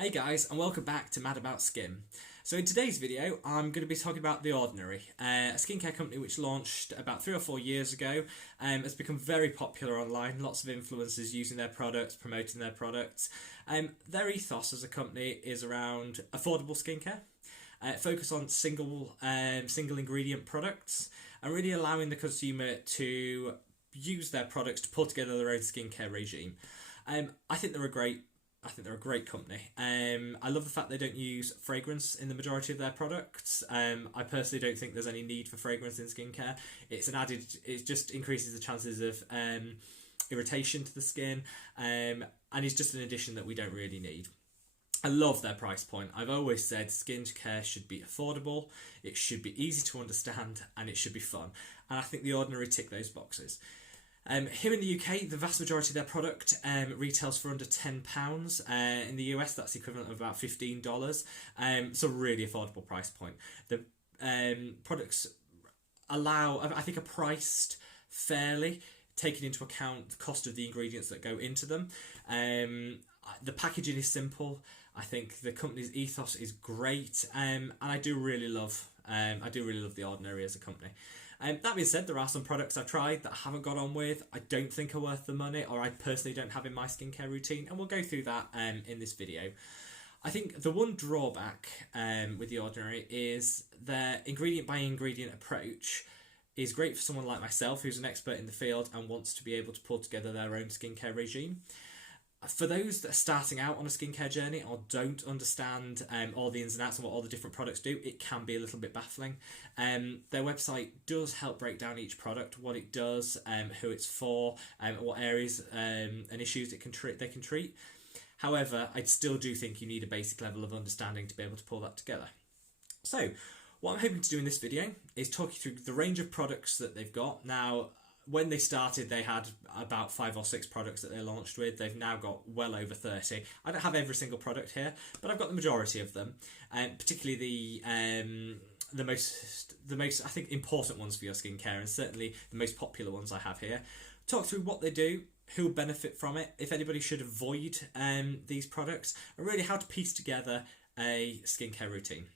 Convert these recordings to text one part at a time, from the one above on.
Hey guys, and welcome back to Mad About Skin. So in today's video, I'm going to be talking about The Ordinary, a skincare company which launched about 3 or 4 years ago. Has become very popular online, lots of influencers using their products, promoting their products. Their ethos as a company is around affordable skincare, focus on single ingredient products, and really allowing the consumer to use their products to put together their own skincare regime. I think they're a great company. I love the fact they don't use fragrance in the majority of their products. I personally don't think there's any need for fragrance in skincare. It just increases the chances of irritation to the skin, and it's just an addition that we don't really need. I love their price point. I've always said skincare should be affordable, it should be easy to understand, and it should be fun. And I think The Ordinary tick those boxes. Here in the UK, the vast majority of their product retails for under £10. In the US, that's the equivalent of about $15. So really affordable price point. The products I think, are priced fairly, taking into account the cost of the ingredients that go into them. The packaging is simple. I think the company's ethos is great, and I do really love The Ordinary as a company. That being said, there are some products I've tried that I haven't got on with, I don't think are worth the money, or I personally don't have in my skincare routine, and we'll go through that in this video. I think the one drawback with The Ordinary is their ingredient by ingredient approach is great for someone like myself who's an expert in the field and wants to be able to pull together their own skincare regime. For those that are starting out on a skincare journey or don't understand all the ins and outs and what all the different products do, it can be a little bit baffling. Their website does help break down each product, what it does, who it's for, what areas and issues they can treat. However, I still do think you need a basic level of understanding to be able to pull that together. So, what I'm hoping to do in this video is talk you through the range of products that they've got. Now, when they started, they had about 5 or 6 products that they launched with. They've now got well over 30. I don't have every single product here, but I've got the majority of them, particularly the most I think important ones for your skincare, and certainly the most popular ones I have here. Talk through what they do, who will benefit from it, if anybody should avoid these products, and really how to piece together a skincare routine.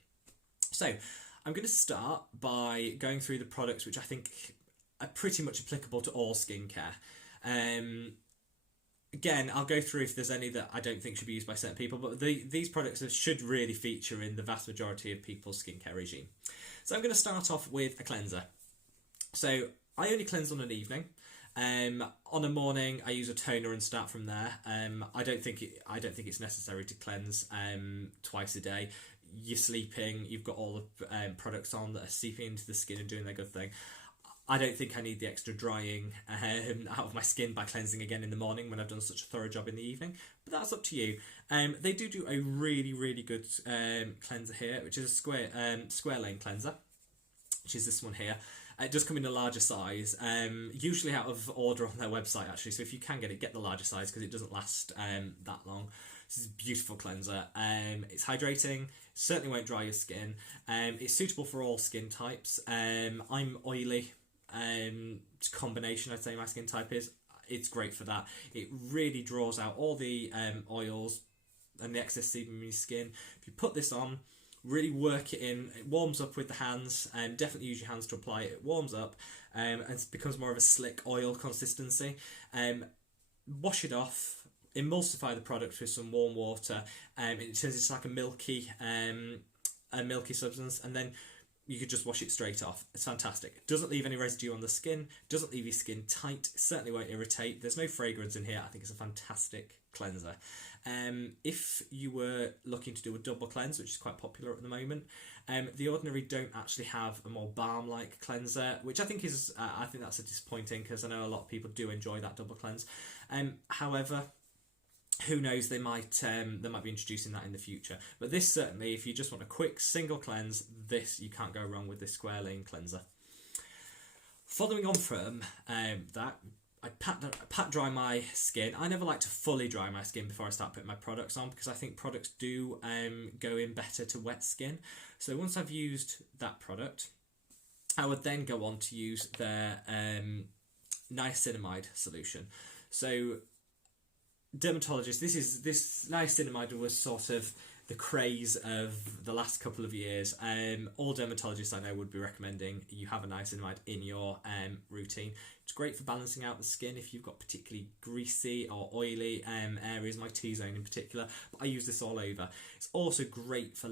So I'm going to start by going through the products which I think are pretty much applicable to all skincare. Again, I'll go through if there's any that I don't think should be used by certain people, but these products should really feature in the vast majority of people's skincare regime. So I'm going to start off with a cleanser. So I only cleanse on an evening. On a morning, I use a toner and start from there. I don't think it's necessary to cleanse twice a day. You're sleeping, you've got all the products on that are seeping into the skin and doing their good thing. I don't think I need the extra drying out of my skin by cleansing again in the morning when I've done such a thorough job in the evening, but that's up to you. They do a really good cleanser here, which is a square lane cleanser, which is this one here. It does come in a larger size, usually out of order on their website actually, so if you can get the larger size because it doesn't last that long. This is a beautiful cleanser. It's hydrating, certainly won't dry your skin. It's suitable for all skin types. I'm oily. Combination, I'd say my skin type is. It's great for that. It really draws out all the oils and the excess sebum in your skin. If you put this on, really work it in, it warms up with the hands, and definitely use your hands to apply it. It warms up and it becomes more of a slick oil consistency. Wash it off, emulsify the product with some warm water, it turns into like a milky substance, and then you could just wash it straight off. It's fantastic. It doesn't leave any residue on the skin, doesn't leave your skin tight, certainly won't irritate. There's no fragrance in here. I think it's a fantastic cleanser. If you were looking to do a double cleanse, which is quite popular at the moment, The Ordinary don't actually have a more balm-like cleanser, which I think that's a disappointing, because I know a lot of people do enjoy that double cleanse. However, who knows, they might be introducing that in the future. But this certainly, if you just want a quick single cleanse, you can't go wrong with this square lane cleanser. Following on from that, I pat dry my skin. I never like to fully dry my skin before I start putting my products on, because I think products do go in better to wet skin. So once I've used that product, I would then go on to use their niacinamide solution. So dermatologists, this niacinamide was sort of the craze of the last couple of years. All dermatologists I know would be recommending you have a niacinamide in your routine. It's great for balancing out the skin if you've got particularly greasy or oily areas, my T-zone in particular, but I use this all over. It's also great for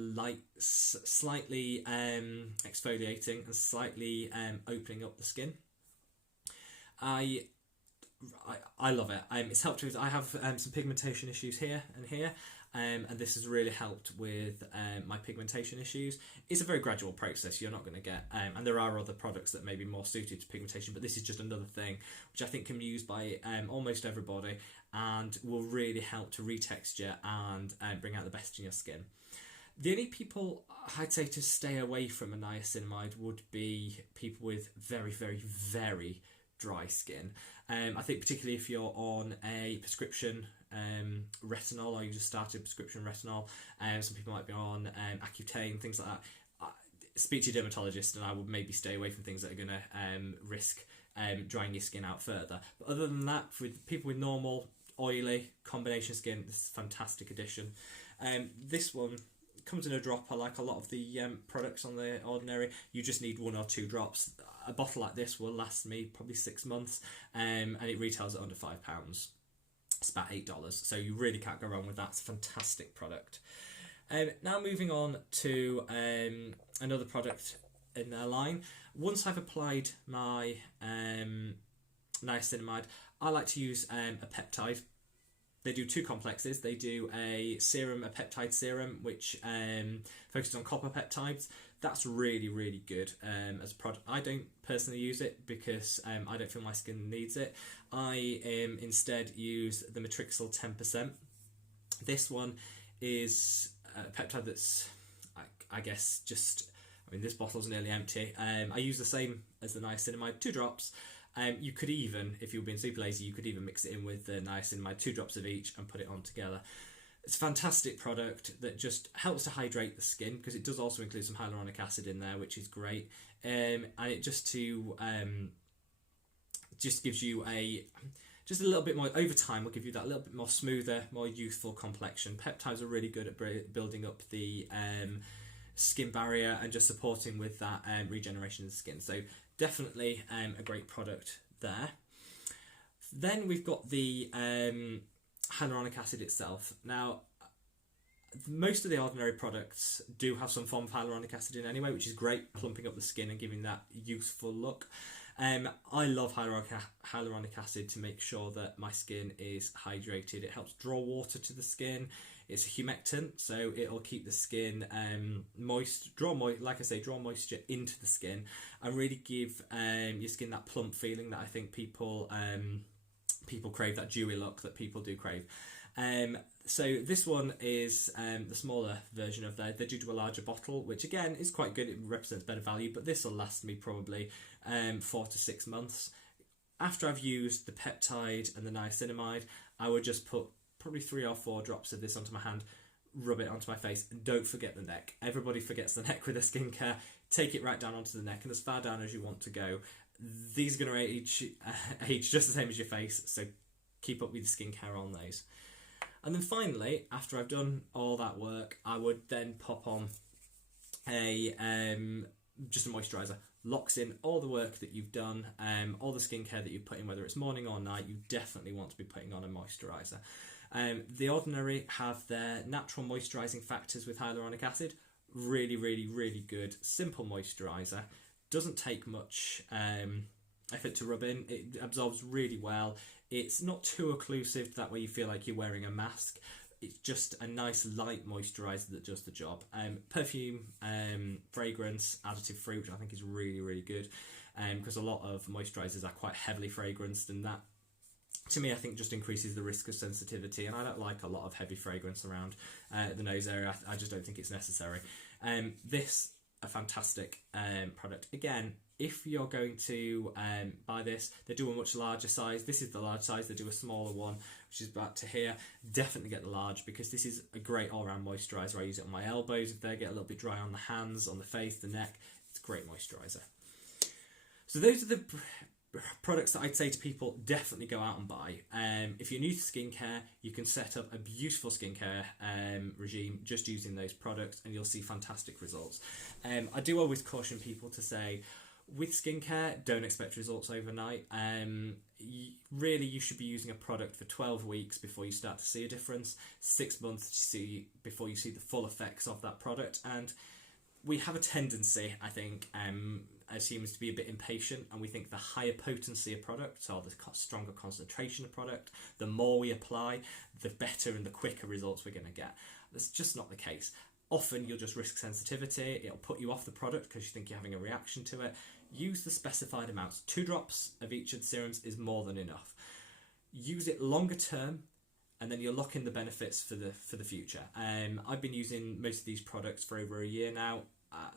slightly exfoliating and slightly opening up the skin. I love it. It's helped with, I have some pigmentation issues here and here, and this has really helped with my pigmentation issues. It's a very gradual process. You're not going to get, and there are other products that may be more suited to pigmentation, but this is just another thing which I think can be used by almost everybody and will really help to retexture and bring out the best in your skin. The only people I'd say to stay away from a niacinamide would be people with very, very, very dry skin. I think particularly if you're on a prescription retinol, or you just started prescription retinol, some people might be on Accutane, things like that. Speak to your dermatologist, and I would maybe stay away from things that are going to risk drying your skin out further. But other than that, for people with normal, oily, combination skin, this is a fantastic addition. This one comes in a drop. I like a lot of the products on the Ordinary. You just need 1 or 2 drops. A bottle like this will last me probably 6 months, and it retails at under £5. It's about $8, so you really can't go wrong with that. It's a fantastic product. Now moving on to another product in their line. Once I've applied my niacinamide, I like to use a peptide. They do 2 complexes. They do a serum, a peptide serum, which focuses on copper peptides. That's really, really good as a product. I don't personally use it because I don't feel my skin needs it. I instead use the Matrixyl 10%. This one is a peptide that's, I guess, just, I mean, this bottle's nearly empty. I use the same as the niacinamide, 2 drops. You could even, if you were being super lazy, you could even mix it in with the niacinamide, 2 drops of each, and put it on together. It's a fantastic product that just helps to hydrate the skin, because it does also include some hyaluronic acid in there, which is great. And it just gives you just a little bit more, over time will give you that little bit more smoother, more youthful complexion. Peptides are really good at building up the skin barrier and just supporting with that regeneration of the skin. So definitely a great product there. Then we've got the hyaluronic acid itself. Now, most of the Ordinary products do have some form of hyaluronic acid in anyway, which is great, plumping up the skin and giving that youthful look. I love hyaluronic acid to make sure that my skin is hydrated. It helps draw water to the skin. It's a humectant, so it'll keep the skin moist, like I say, draw moisture into the skin, and really give your skin that plump feeling that I think people crave, that dewy look that people do crave. So this one is the smaller version of that. They do a larger bottle, which again is quite good. It represents better value, but this will last me probably 4 to 6 months. After I've used the peptide and the niacinamide, I would just put probably 3 or 4 drops of this onto my hand, rub it onto my face, and don't forget the neck. Everybody forgets the neck with their skincare. Take it right down onto the neck and as far down as you want to go. These are going to age just the same as your face, so keep up with the skincare on those. And then finally, after I've done all that work, I would then pop on just a moisturizer. Locks in all the work that you've done, all the skincare that you've put in, whether it's morning or night. You definitely want to be putting on a moisturizer. The Ordinary have their natural moisturizing factors with hyaluronic acid. Really, really, really good. Simple moisturizer. Doesn't take much effort to rub in. It absorbs really well. It's not too occlusive, that way you feel like you're wearing a mask. It's just a nice light moisturiser that does the job. Perfume, fragrance, additive free, which I think is really, really good, because a lot of moisturisers are quite heavily fragranced, and that, to me, I think just increases the risk of sensitivity, and I don't like a lot of heavy fragrance around the nose area. I just don't think it's necessary. This, a fantastic product. Again, if you're going to buy this, they do a much larger size. This is the large size. They do a smaller one, which is about to here. Definitely get the large, because this is a great all-round moisturiser. I use it on my elbows if they get a little bit dry, on the hands, on the face, the neck. It's a great moisturiser. So those are the products that I'd say to people, definitely go out and buy. If you're new to skincare, you can set up a beautiful skincare regime just using those products, and you'll see fantastic results. I do always caution people to say, with skincare, don't expect results overnight. Really, you should be using a product for 12 weeks before you start to see a difference, 6 months before you see the full effects of that product. And we have a tendency, I think, as humans, to be a bit impatient, and we think the higher potency of product, or the stronger concentration of product, the more we apply, the better and the quicker results we're going to get. That's just not the case. Often you'll just risk sensitivity, it'll put you off the product because you think you're having a reaction to it. Use the specified amounts. 2 drops of each of the serums is more than enough. Use it longer term, and then you'll lock in the benefits for the future. I've been using most of these products for over a year now.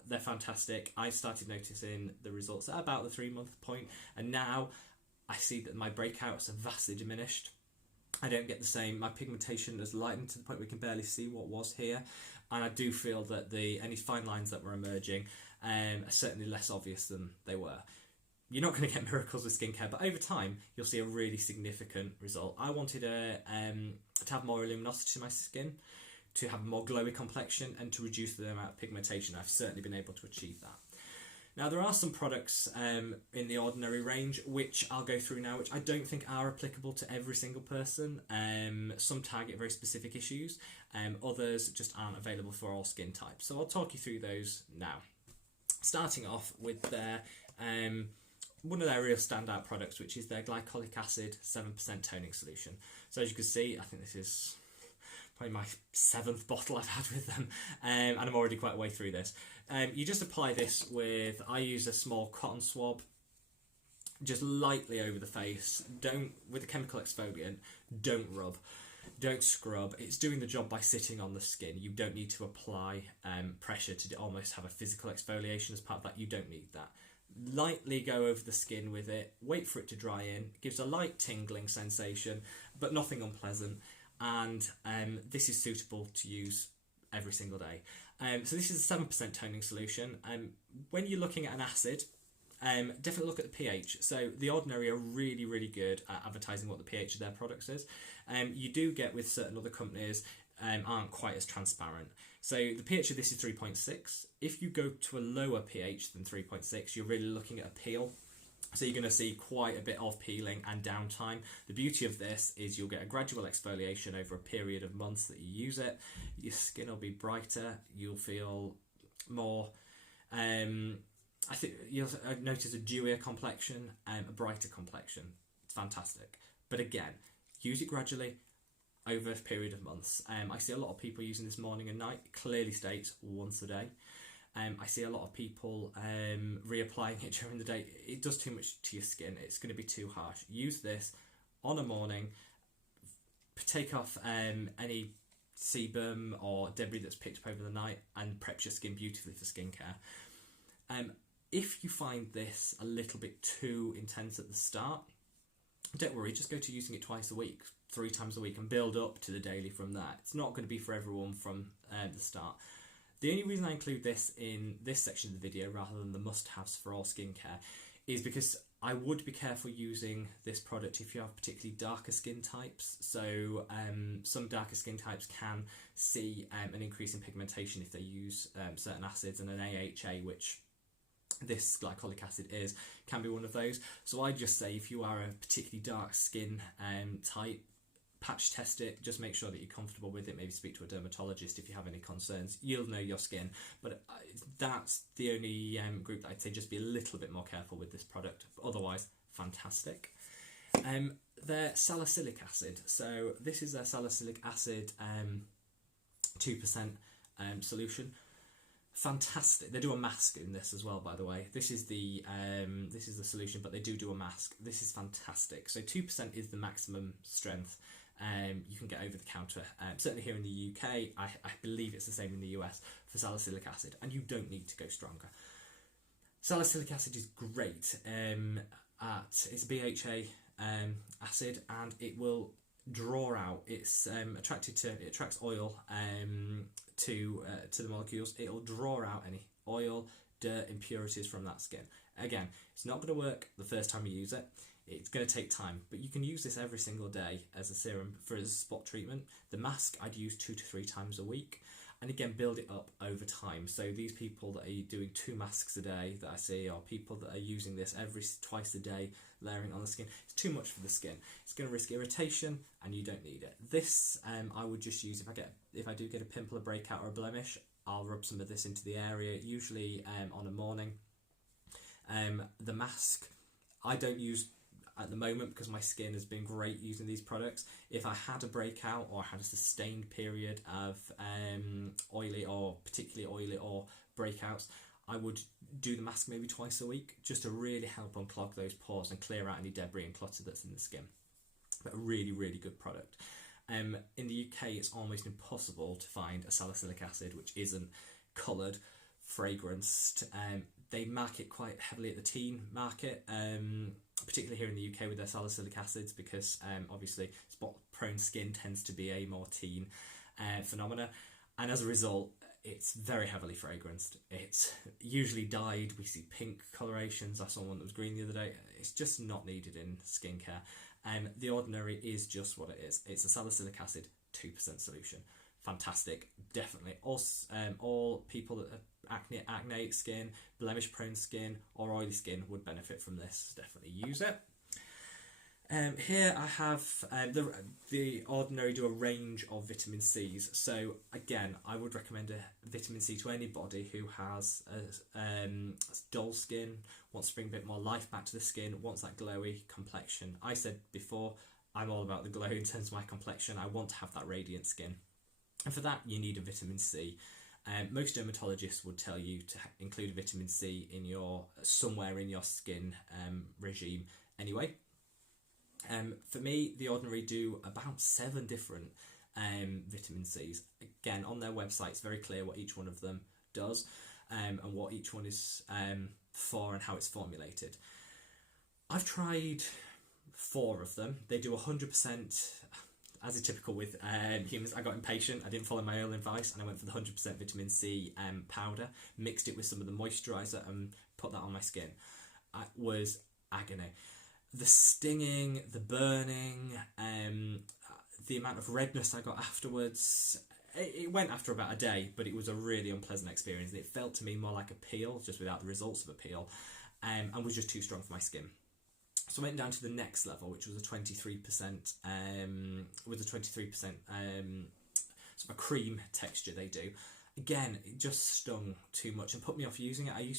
They're fantastic. I started noticing the results at about the 3-month point, and now I see that my breakouts have vastly diminished. I don't get the same. My pigmentation has lightened to the point we can barely see what was here, and I do feel that any fine lines that were emerging are certainly less obvious than they were. You're not going to get miracles with skincare, but over time you'll see a really significant result. I wanted to have more luminosity to my skin, to have a more glowy complexion, and to reduce the amount of pigmentation. I've certainly been able to achieve that. Now, there are some products in the Ordinary range, which I'll go through now, which I don't think are applicable to every single person. Some target very specific issues, others just aren't available for all skin types. So I'll talk you through those now. Starting off with one of their real standout products, which is their Glycolic Acid 7% toning solution. So as you can see, I think this is probably my 7th bottle I've had with them, and I'm already quite a way through this. You just apply this with, I use a small cotton swab, just lightly over the face. With a chemical exfoliant, don't rub, don't scrub. It's doing the job by sitting on the skin. You don't need to apply pressure to almost have a physical exfoliation as part of that. You don't need that. Lightly go over the skin with it, wait for it to dry in. It gives a light tingling sensation, but nothing unpleasant. And this is suitable to use every single day. So this is a 7% toning solution. When you're looking at an acid, definitely look at the pH. So the Ordinary are really, really good at advertising what the pH of their products is. You do get with certain other companies aren't quite as transparent. So the pH of this is 3.6. If you go to a lower pH than 3.6, you're really looking at a peel. So you're going to see quite a bit of peeling and downtime. The beauty of this is you'll get a gradual exfoliation over a period of months that you use it. Your skin will be brighter. You'll feel more, I think you'll notice a dewier complexion and a brighter complexion. It's fantastic. But again, use it gradually over a period of months. I see a lot of people using this morning and night. It clearly states once a day. I see a lot of people reapplying it during the day. It does too much to your skin. It's going to be too harsh. Use this on a morning. Take off any sebum or debris that's picked up over the night, and preps your skin beautifully for skincare. If you find this a little bit too intense at the start, don't worry. Just go to using it twice a week, 3 times a week, and build up to the daily from that. It's not going to be for everyone from the start. The only reason I include this in this section of the video rather than the must-haves for all skincare is because I would be careful using this product if you have particularly darker skin types. So some darker skin types can see an increase in pigmentation if they use certain acids, and an AHA, which this glycolic acid is, can be one of those. So I just say if you are a particularly dark skin type, patch test it, just make sure that you're comfortable with it. Maybe speak to a dermatologist if you have any concerns. You'll know your skin, but that's the only group that I'd say just be a little bit more careful with this product. But otherwise, fantastic. Their salicylic acid. So this is their salicylic acid 2% solution. Fantastic. They do a mask in this as well, by the way. This is the solution, but they do a mask. This is fantastic. So 2% is the maximum strength you can get over the counter. Certainly here in the UK, I believe it's the same in the US for salicylic acid, and you don't need to go stronger. Salicylic acid is great. It's a BHA acid, and it will draw out. It's it attracts oil to the molecules. It'll draw out any oil, dirt, impurities from that skin. Again, it's not going to work the first time you use it. It's going to take time, but you can use this every single day as a serum for a spot treatment. The mask I'd use 2 to 3 times a week, and again build it up over time. So these people that are doing 2 masks a day that I see, or people that are using this twice a day, layering on the skin, it's too much for the skin. It's going to risk irritation, and you don't need it. This I would just use if I do get a pimple, a breakout, or a blemish. I'll rub some of this into the area, usually on a morning. The mask I don't use at the moment because my skin has been great using these products. If I had a breakout or had a sustained period of oily or particularly oily or breakouts, I would do the mask maybe twice a week just to really help unclog those pores and clear out any debris and clutter that's in the skin. But a really, really good product. In the UK, it's almost impossible to find a salicylic acid which isn't coloured, fragranced. They market quite heavily at the teen market, particularly here in the UK with their salicylic acids, because obviously spot-prone skin tends to be a more teen phenomena, and as a result, it's very heavily fragranced. It's usually dyed. We see pink colorations. I saw one that was green the other day. It's just not needed in skincare. The Ordinary is just what it is. It's a salicylic acid 2% solution. Fantastic, definitely. All people that have acneic skin, blemish prone skin, or oily skin would benefit from this. Definitely use it. Here I have the Ordinary do a range of vitamin C's. So again, I would recommend a vitamin C to anybody who has dull skin, wants to bring a bit more life back to the skin, wants that glowy complexion. I said before, I'm all about the glow in terms of my complexion. I want to have that radiant skin. And for that, you need a vitamin C. Most dermatologists would tell you to include a vitamin C in somewhere in your skin regime anyway. For me, the Ordinary do about 7 different vitamin C's. Again, on their website, it's very clear what each one of them does and what each one is for and how it's formulated. I've tried 4 of them. They do 100%. As is typical with humans, I got impatient. I didn't follow my own advice, and I went for the 100% vitamin C powder, mixed it with some of the moisturizer, and put that on my skin. It was agony. The stinging, the burning, the amount of redness I got afterwards. It went after about a day, but it was a really unpleasant experience. It felt to me more like a peel, just without the results of a peel, and was just too strong for my skin. So I went down to the next level, which was a 23%, sort of a cream texture they do. Again, it just stung too much and put me off using it. I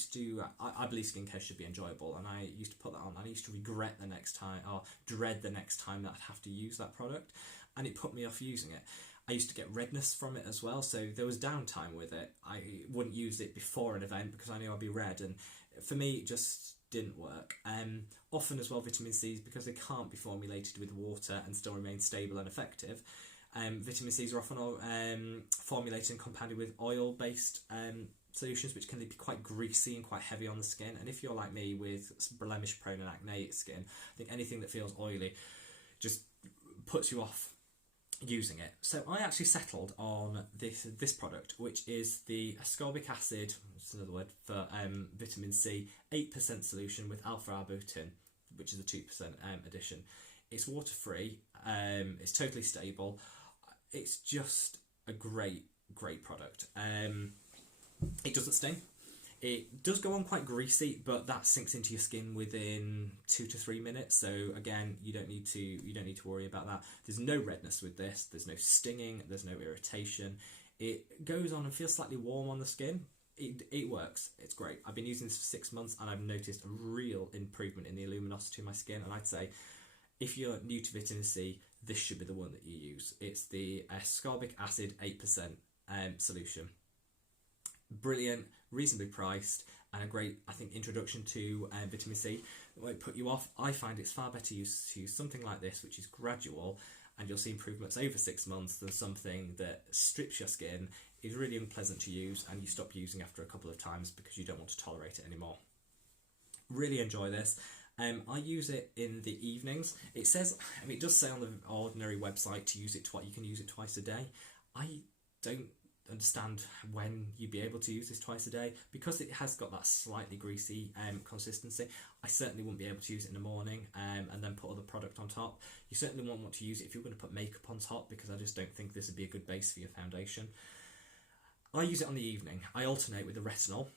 believe skincare should be enjoyable, and I used to put that on. I used to regret the next time, or dread the next time that I'd have to use that product, and it put me off using it. I used to get redness from it as well, so there was downtime with it. I wouldn't use it before an event because I knew I'd be red, and for me, it just didn't work. Often as well, vitamin C's, because they can't be formulated with water and still remain stable and effective, vitamin C's are often formulated and compounded with oil-based solutions, which can be quite greasy and quite heavy on the skin. And if you're like me with blemish-prone and acneic skin, I think anything that feels oily just puts you off using it. So I actually settled on this product, which is the ascorbic acid, that's another word for vitamin C, 8% solution with alpha-arbutin, which is a 2% addition. It's water-free, it's totally stable. It's just a great product. It doesn't sting. It does go on quite greasy, but that sinks into your skin within 2 to 3 minutes. So again, you don't need to worry about that. There's no redness with this. There's no stinging. There's no irritation. It goes on and feels slightly warm on the skin. It works. It's great. I've been using this for 6 months, and I've noticed a real improvement in the luminosity of my skin. And I'd say, if you're new to vitamin C, this should be the one that you use. It's the ascorbic acid 8% solution. Brilliant, reasonably priced, and a great, I think, introduction to vitamin C. It won't put you off. I find it's far better to use something like this, which is gradual, and you'll see improvements over 6 months, than something that strips your skin, is really unpleasant to use, and you stop using after a couple of times because you don't want to tolerate it anymore. Really enjoy this. I use it in the evenings. It says, it does say on the Ordinary website to use it twice. You can use it twice a day. I don't understand when you'd be able to use this twice a day. Because it has got that slightly greasy consistency, I certainly wouldn't be able to use it in the morning and then put other product on top. You certainly won't want to use it if you're going to put makeup on top, because I just don't think this would be a good base for your foundation. I use it on the evening. I alternate with the retinol.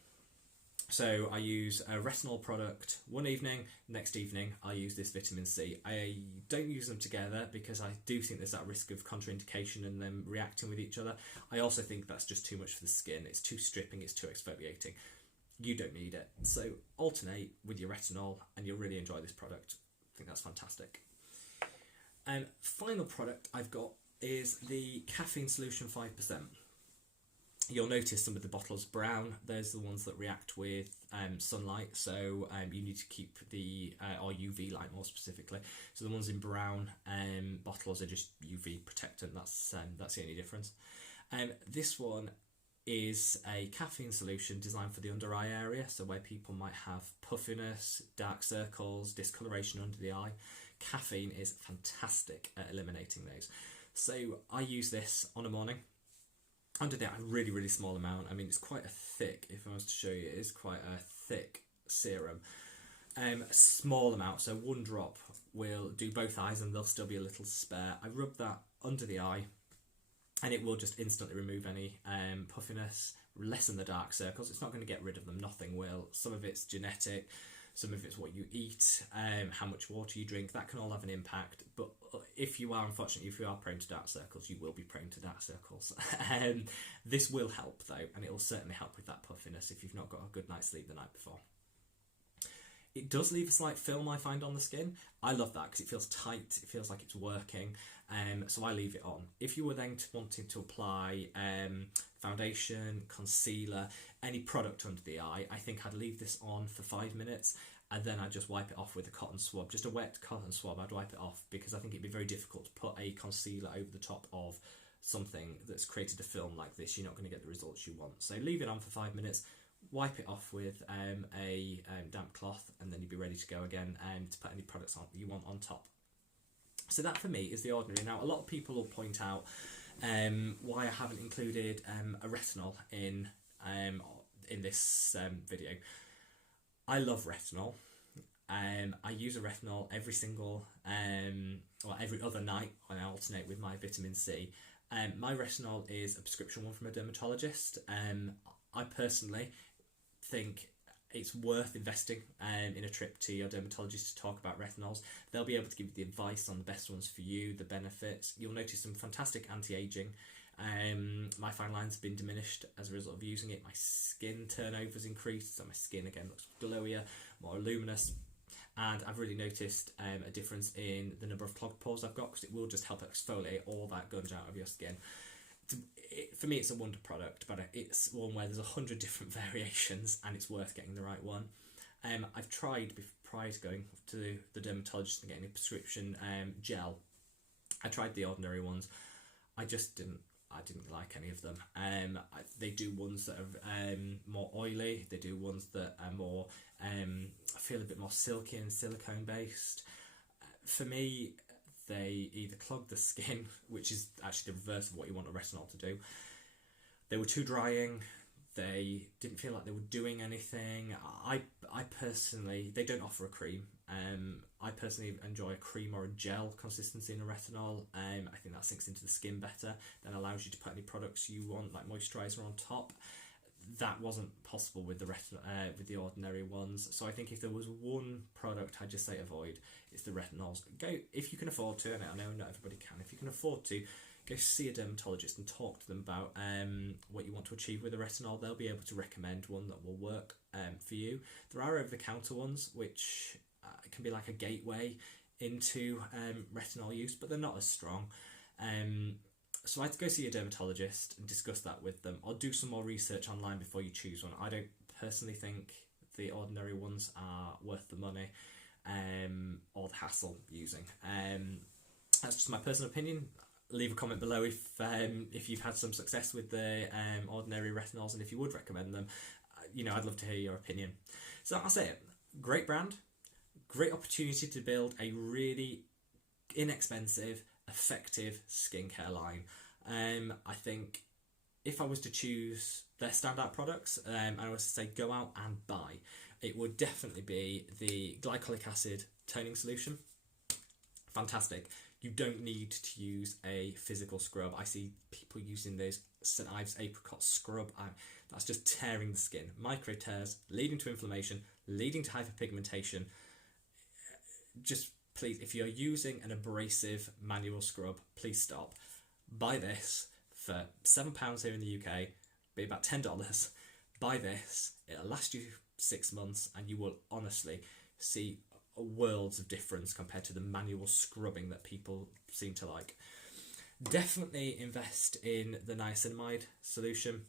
So I use a retinol product one evening, next evening I use this vitamin C. I don't use them together because I do think there's that risk of contraindication and them reacting with each other. I also think that's just too much for the skin. It's too stripping, it's too exfoliating. You don't need it. So alternate with your retinol and you'll really enjoy this product. I think that's fantastic. And final product I've got is the caffeine solution 5%. You'll notice some of the bottles brown. Those are the ones that react with sunlight, so you need to keep the or UV light more specifically. So the ones in brown bottles are just UV protectant. That's the only difference. This one is a caffeine solution designed for the under eye area, so where people might have puffiness, dark circles, discoloration under the eye. Caffeine is fantastic at eliminating those. So I use this on a morning. Under the eye, a really, really small amount. I mean, it's quite a thick, if I was to show you, it is quite a thick serum. A small amount, so one drop will do both eyes and there'll still be a little spare. I rub that under the eye and it will just instantly remove any puffiness, lessen the dark circles. It's not going to get rid of them, nothing will. Some of it's genetic, some of it's what you eat, how much water you drink, that can all have an impact. But if you are, unfortunately, if you are prone to dark circles, you will be prone to dark circles. This will help though, and it will certainly help with that puffiness if you've not got a good night's sleep the night before. It does leave a slight film, I find, on the skin. I love that because it feels tight, it feels like it's working, so I leave it on. If you were then wanting to apply foundation, concealer, any product under the eye, I think I'd leave this on for 5 minutes and then I'd just wipe it off with a cotton swab, just a wet cotton swab. I'd wipe it off because I think it'd be very difficult to put a concealer over the top of something that's created a film like this. You're not going to get the results you want. So leave it on for 5 minutes, wipe it off with a damp cloth, and then you'll be ready to go again to put any products on you want on top. So that for me is The Ordinary. Now a lot of people will point out why I haven't included a retinol in this video. I love retinol. I use a retinol every single or every other night when I alternate with my vitamin C. My retinol is a prescription one from a dermatologist. I personally think it's worth investing in a trip to your dermatologist to talk about retinols. They'll be able to give you the advice on the best ones for you, the benefits. You'll notice some fantastic anti-aging. My fine lines have been diminished as a result of using it. My skin turnover's increased, so my skin again looks glowier, more luminous. And I've really noticed a difference in the number of clogged pores I've got, because it will just help exfoliate all that gunge out of your skin. For me, it's a wonder product, but it's one where there's 100 different variations and it's worth getting the right one. I've tried, prior to going to the dermatologist and getting a prescription gel, I tried the Ordinary ones. I didn't like any of them. They do ones that are more oily. They do ones that are more, feel a bit more silky and silicone based. For me, they either clog the skin, which is actually the reverse of what you want a retinol to do. They were too drying. They didn't feel like they were doing anything. I personally, they don't offer a cream. I personally enjoy a cream or a gel consistency in a retinol. I think that sinks into the skin better, then allows you to put any products you want, like moisturizer, on top. That wasn't possible with the with the Ordinary ones. So I think if there was one product I'd just say avoid, it's the retinols. Go, if you can afford to, and I know not everybody can, if you can afford to, go see a dermatologist and talk to them about what you want to achieve with a retinol. They'll be able to recommend one that will work for you. There are over-the-counter ones which can be like a gateway into retinol use, but they're not as strong. So I'd go see a dermatologist and discuss that with them, or do some more research online before you choose one. I don't personally think the Ordinary ones are worth the money or the hassle using. That's just my personal opinion. Leave a comment below if you've had some success with the Ordinary retinols, and if you would recommend them. I'd love to hear your opinion. So that's it. Great brand, great opportunity to build a really inexpensive, effective skincare line. I think if I was to choose their standout products, and I was to say go out and buy, it would definitely be the Glycolic Acid toning solution. Fantastic. You don't need to use a physical scrub. I see people using those St. Ives apricot scrub. That's just tearing the skin. Micro tears, leading to inflammation, leading to hyperpigmentation. Just please, if you're using an abrasive manual scrub, please stop. Buy this for £7 here in the UK, be about $10. Buy this, it'll last you 6 months, and you will honestly see worlds of difference compared to the manual scrubbing that people seem to like. Definitely invest in the niacinamide solution.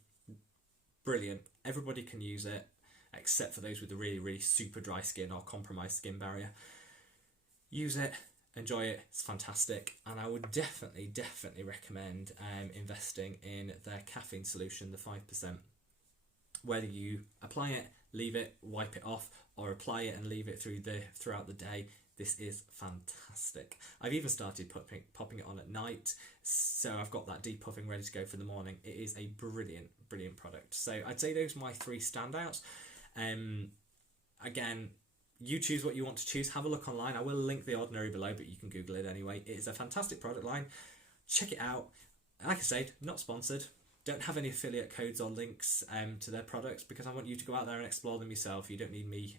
Brilliant. Everybody can use it except for those with a really, really super dry skin or compromised skin barrier. Use it, enjoy it, it's fantastic. And I would definitely recommend investing in their caffeine solution, the 5%. Whether you apply it, leave it, wipe it off, or apply it and leave it throughout the day, this is fantastic. I've even started popping it on at night, so I've got that depuffing ready to go for the morning. It is a brilliant product. So I'd say those are my 3 standouts. Again, you choose what you want to choose. Have a look online. I will link The Ordinary below, but you can Google it anyway. It is a fantastic product line. Check it out. Like I said, not sponsored. Don't have any affiliate codes or links to their products, because I want you to go out there and explore them yourself. You don't need me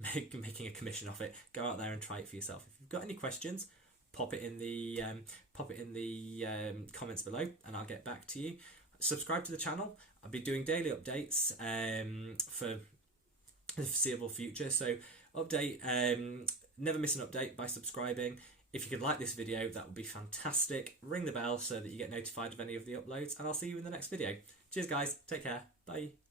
making a commission off it. Go out there and try it for yourself. If you've got any questions, pop it in the comments below, and I'll get back to you. Subscribe to the channel. I'll be doing daily updates for the foreseeable future. So never miss an update by subscribing. If you could like this video, that would be fantastic. Ring the bell so that you get notified of any of the uploads, and I'll see you in the next video. Cheers guys, take care, bye.